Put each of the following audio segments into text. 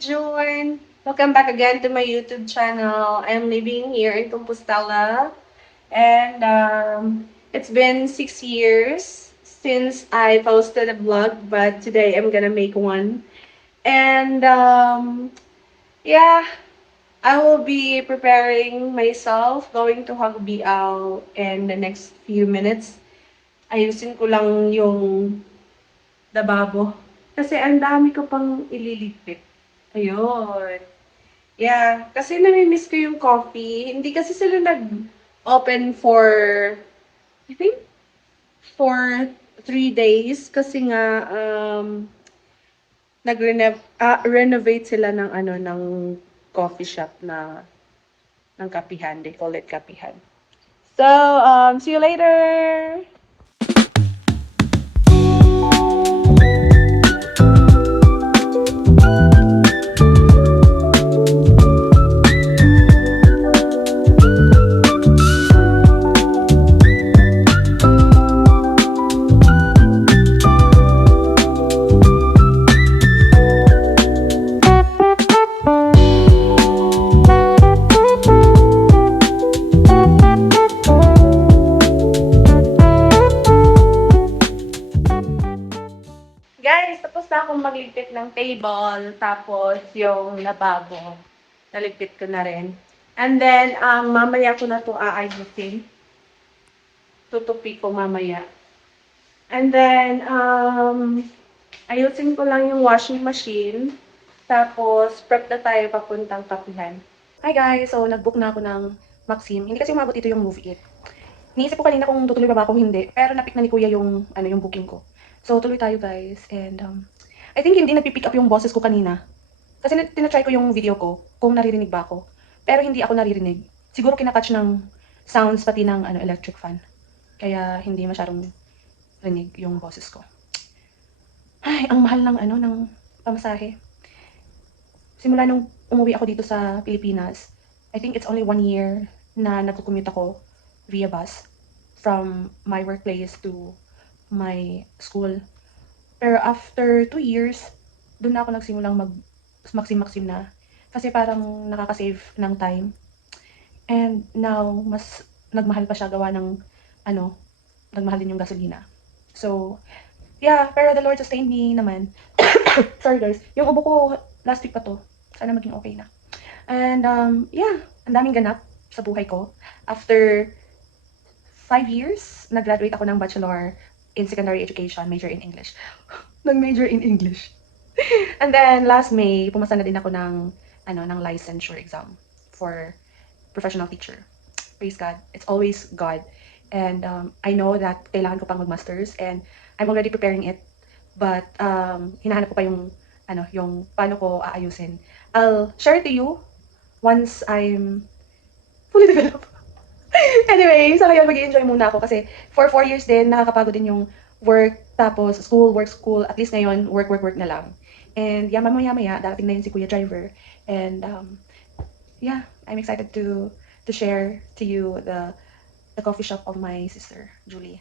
June! Welcome back again to my YouTube channel. I'm living here in Compostela and it's been 6 years since I posted a vlog, but today I'm gonna make one. And yeah, I will be preparing myself, going to Hogbiao in the next few minutes. Ayusin ko lang yung lababo. Kasi ang dami ko pang ililigpit. Ayun. Yeah, kasi nami-miss ko yung coffee. Hindi kasi sila nag-open for, I think, for 3 days. Kasi nga, renovate sila ng ano, ng coffee shop na, ng kapihan. They call it kapihan. So, see you later! Guys, tapos na akong magligpit ng table, tapos yung lababo, naligpit ko na rin. And then, mamaya ko na ito aayusin. Tutupi ko mamaya. And then, ayusin ko lang yung washing machine. Tapos, prep na tayo papuntang kapihan. Hi guys! So, nag-book na ako ng Maxim. Hindi kasi umabot ito yung movie it. Niisip ko kanina kung tutuloy ba ako kung hindi. Pero napick na ni Kuya yung, yung booking ko. So, tuloy tayo guys. And, I think hindi nagpipick up yung boses ko kanina. Kasi tinatry ko yung video ko kung naririnig ba ako. Pero hindi ako naririnig. Siguro kinakatch ng sounds pati ng electric fan. Kaya hindi masyadong rinig yung boses ko. Ay, ang mahal ng ng pamasahe. Simula nung umuwi ako dito sa Pilipinas, I think it's only 1 year na nagko-commute ako via bus from my workplace to my school. Pero after 2 years, doon na ako nagsimulang mag-maxim na. Kasi parang nakaka-save ng time. And now, mas nagmahal pa siya gawa ng, nagmahal din yung gasolina. So, yeah, pero the Lord sustained me naman. Sorry guys, yung ubo ko last week pa to. Sana maging okay na. And, yeah, ang daming ganap sa buhay ko. After 5 years, nag-graduate ako ng bachelor in secondary education, major in English. Nag-major in English. And then, last May, pumasa na din ako ng, ng licensure exam for professional teacher. Praise God. It's always God. And I know that kailangan ko pang mag-masters and I'm already preparing it. But, hinahanap ko pa yung, yung paano ko aayusin. I'll share it to you once I'm fully developed. Anyway, sa ngayon mag-i-enjoy muna ako kasi for 4 years din, nakakapagod din yung work, tapos school, work, school. At least ngayon, work na lang. And yeah, mamaya-maya, darating na yun si Kuya Driver. And yeah, I'm excited to share to you the coffee shop of my sister, Julie.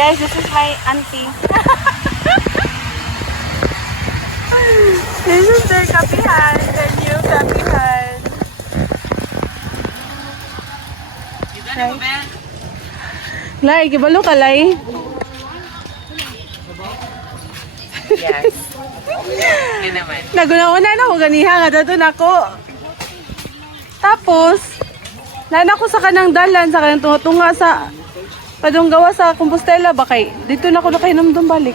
Guys, this is my auntie. This is their kapihan, their new kapihan. Lai, gibalo ka, Lai? Yes. Yun naman. Naguna-una na ako ganiha nga dato nako. Tapos nana ko sa kanang dalan sa kanang tunga sa padung gawa sa Compostela ba kay dito na ko nakainom balik.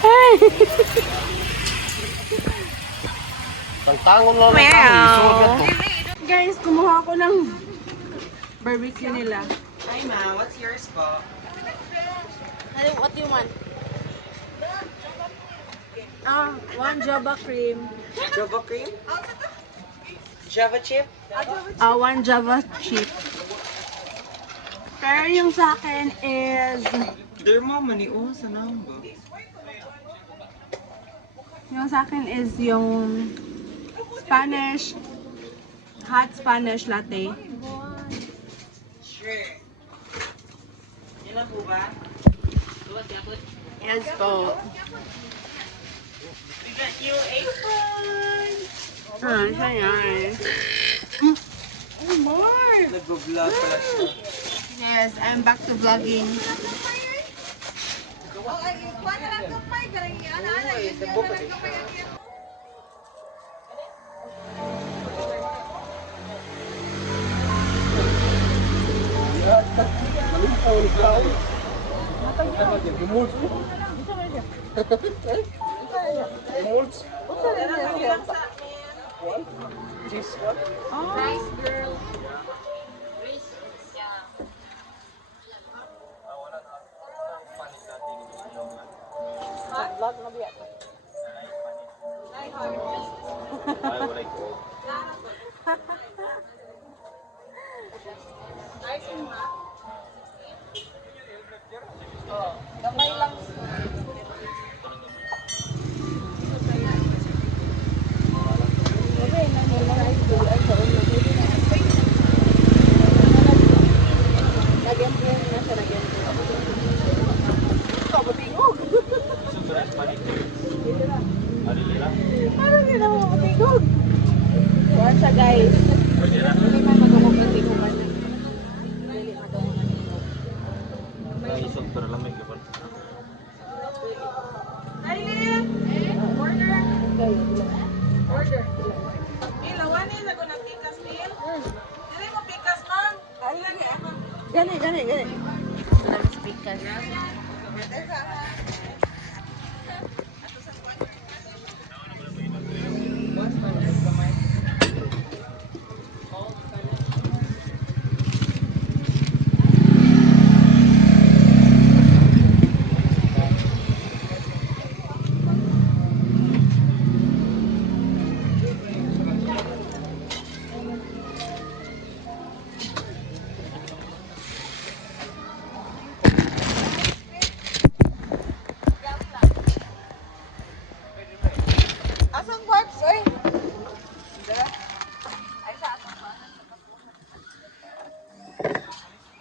Hey. Tangtangon lang na Meow. Guys, kumuha ako ng barbecue nila. Hi, ma. What's yours po? What do you want? One Java cream. Java cream? Java chip? One Java chip. Pero yung sa akin is Derma, maniuha sa namba. yung sa akin is yung Spanish hot Spanish latte. Sure. Yan lang po ba? Yes po. We got you apron! Siya yan. Oh my! Nag-vlog pala siya. Yes, I'm back to vlogging. Parang hindi na mo matigog. Kuha siya guys. Hindi man magawag ng tigugan. Naisog pero lamig ka pa. Order. Gani.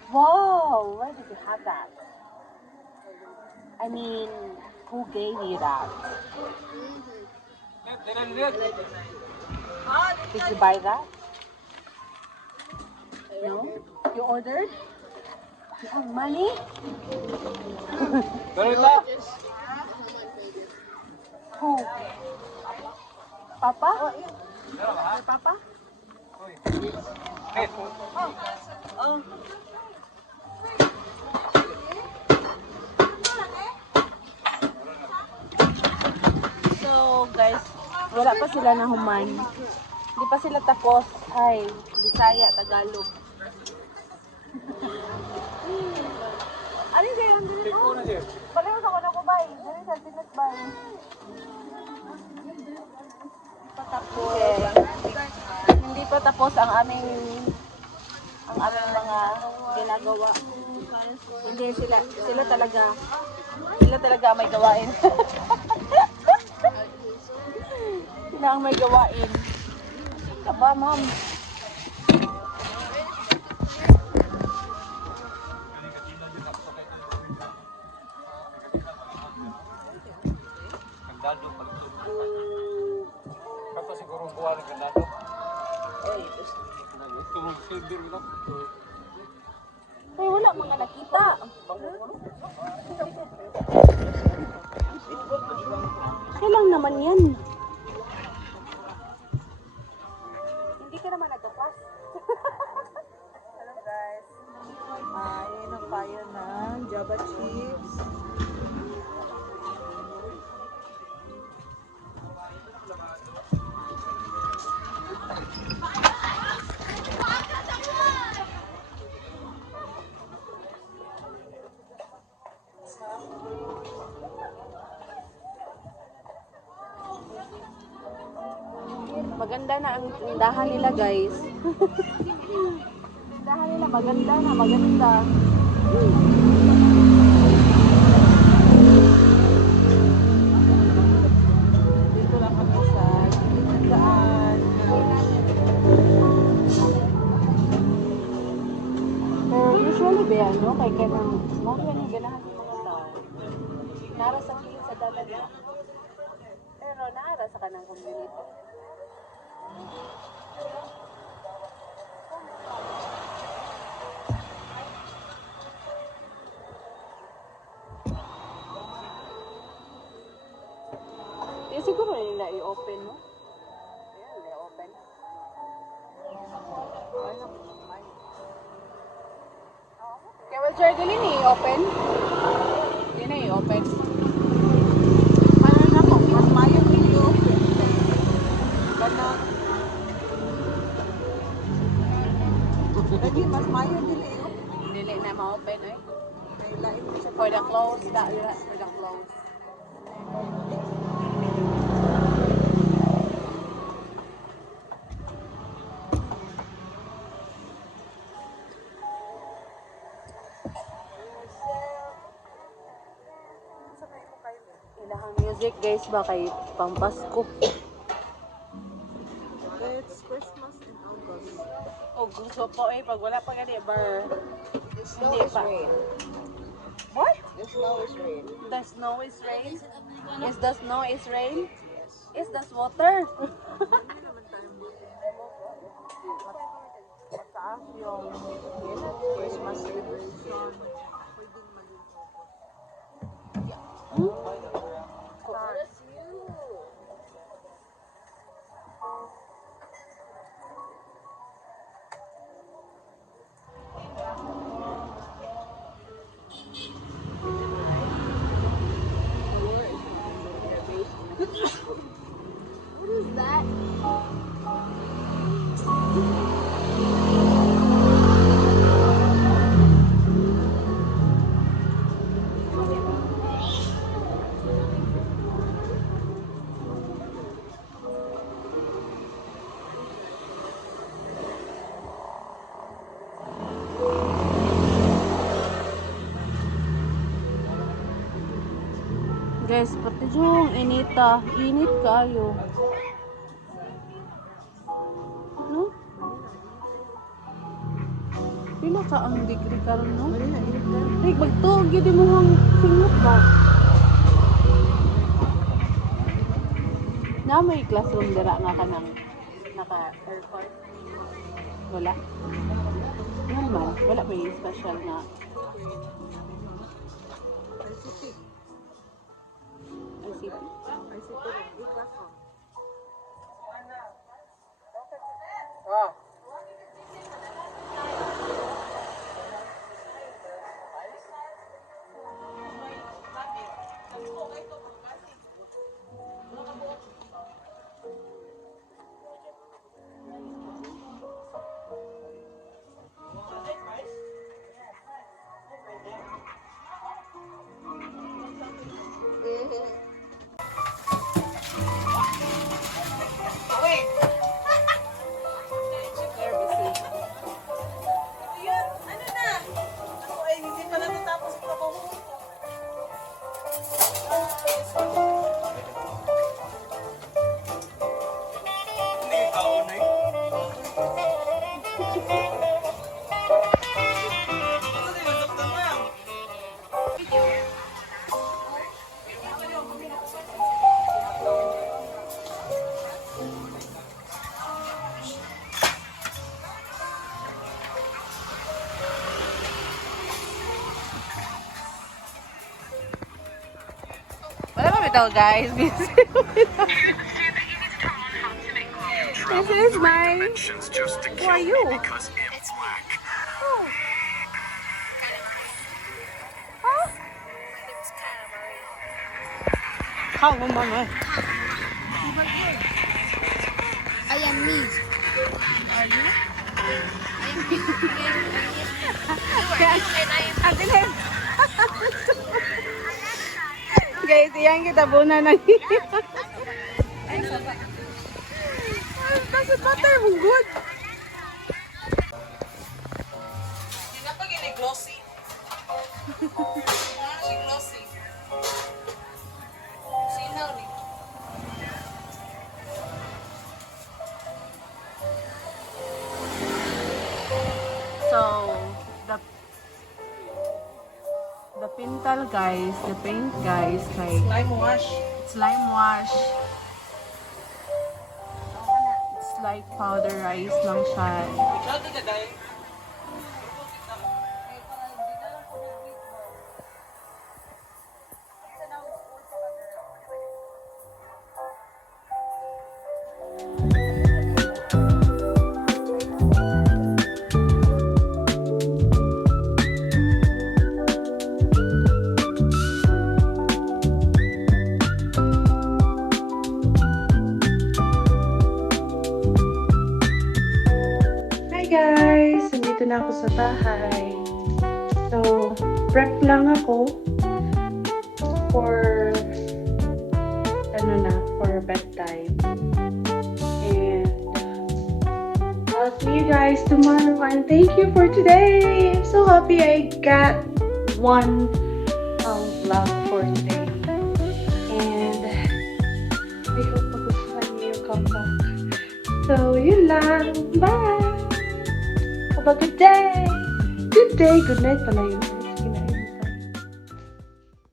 Wow, where did you have that? I mean, who gave you that? Did you buy that? No? You ordered? You have money? Who? Papa? Your Papa? So guys, wala pa sila na human. Hindi pa sila tapos. Ay, Bisaya, Tagalog. Ano kayo? Pareho sa ko na ko bay. Dali sa tinas bay. Hindi pa tapos ang aming mga ginagawa. Hindi sila talaga may gawain. Sila ang may gawain. Kaba, ma'am. Kapag siguro buwan ng ganado. Ay, wala mga nakita. Kailang naman yan. Hindi ka naman nagkakas. Hello guys. Ayan ang payo ng Java chips. Maganda na ang tindahan nila, guys. Tindahan nila maganda na, maganda. Dito lang kami sa daan. Pero usually ba yan, no? Kaya kanang, mga yan yung ganahan ng mga tao. Nara sa kilit sa dalan na. Pero nara sa kanang community. Eh, siguro nila i-open, no? Ayan, nila i-open. Kaya well, sir, dili ni i-open? Hindi na i-open. Ano na ko, mas mayo nili i-open. Ganang. Lagi, mas mayo dili i-open. Dili na ma-open, eh. For the close, for the close. Ilahang music guys ba kay pang Pasko. It's Christmas in August. Oh, gusto po eh pag wala pa gani bar. The snow Hindi is pa. rain. What? The snow is rain. The snow is rain? Is the snow is rain? Is the water? Mataas yung Christmas celebration. Pwedeng maging August. What is that? Guys, pati yung inita. Init kayo. No? Pila ka ang degree karon no? Like, magtuog yun mo hang singot ba? Na may classroom dira nga ka ng naka-aircon. Wala. Normal. Wala may special na. ICT. bitaw guys. Busy bitaw. This is my... Who are you? Oh. Huh? How, mama? I am me. Atin hen. Guys, iyan kita buna ng Kasi butter mo good. Hindi na pag glossy. Si glossy. Sinaw ni. So, the pintal guys, the paint guys, kay Slime wash. slime wash. It's like powderized lang siya. Shout out to guys. Hi guys! Nandito na ako sa bahay. So, prep lang ako for for bedtime. And I'll see you guys tomorrow, and thank you for today. I'm so happy I got one vlog for today. And I hope magustuhan niyo yung comeback. So, yun lang. Bye! Have a good day! Good day! Good night pala yun.